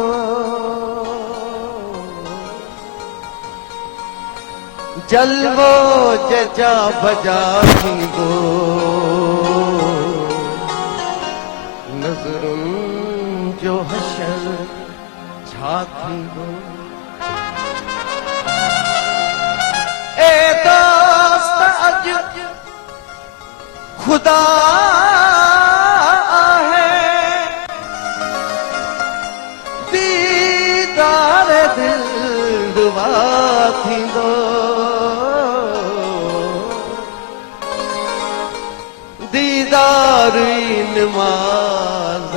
थींदो जलवो जजा बजा थींदो नज़रुनि जो हशर छा थींदो ए दोस्त अॼु खुदा थींदो दीदार नमाज़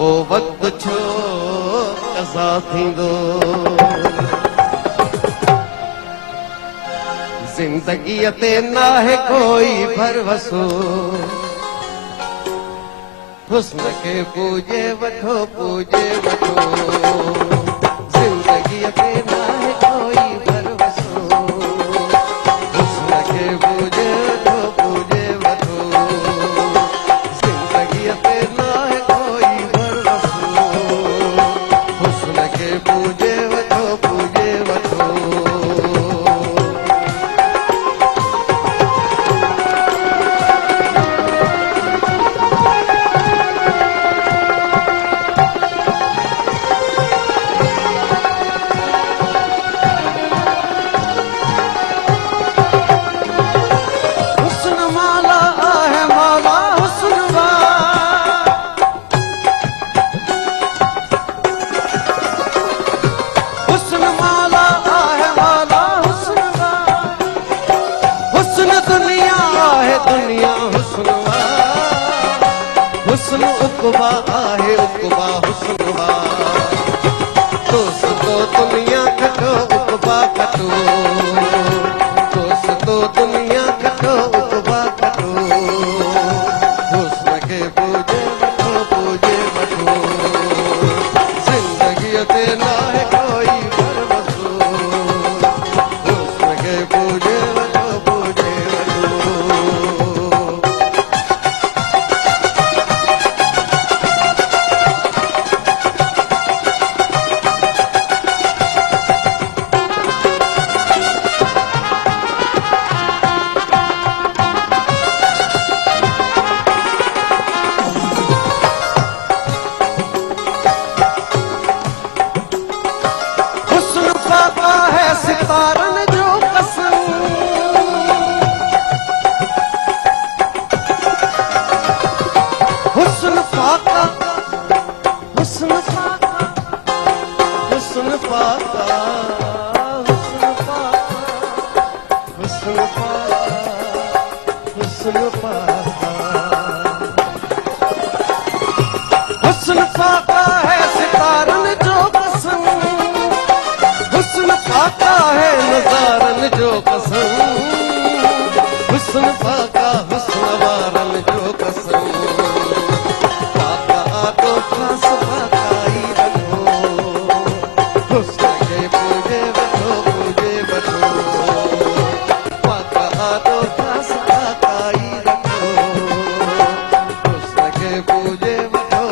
ओ वक्त छो कज़ा थींदो ज़िंदगीअ ते नाहे कोई भरवसो हुस्न के पूजे वठो ज़िंदगीअ ते नाहे कोई भरवसो हुस्न के पूजे वठो ज़िंदगीअ ते नाहे कोई भरवसो हुस्न के पूजे वठो हुस्न उक़बा आहे उक़बा हुस्न दोस्तो दुनिया खटो उक़बा खटो दोस्तो दुनिया खटो उक़बा खटो हुस्न के पूजे वठो ज़िंदगीअ ते नाहे कोई भरवसो हुस्न के पूजे वठो सितारन जो कसम हुस्न फाका हुस्न फाका हुस्न फाका हुस्न फाका हुस्न फाका हुस्न फाका हुस्न फाका है सितारन जो कसम हुस्न फाका है नज़ारन जो कसम हुस्न फाका हुस्न वारन जो कसम फाका आटो खास फाका ही रखो हुस्न के पूजे वठो फाका आटो खास फाका ही रखो हुस्न के पूजे वठो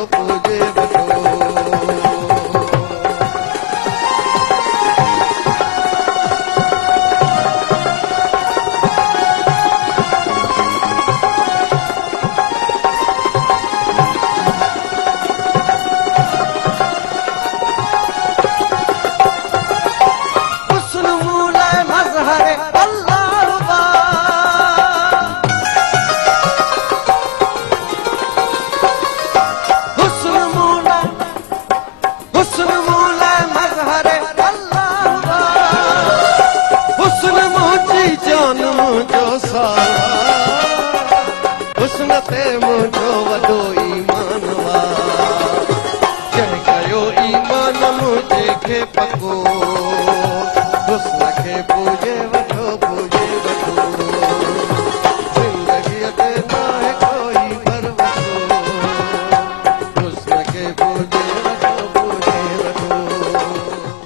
हुस्न ते मुंहिंजो वॾो ईमान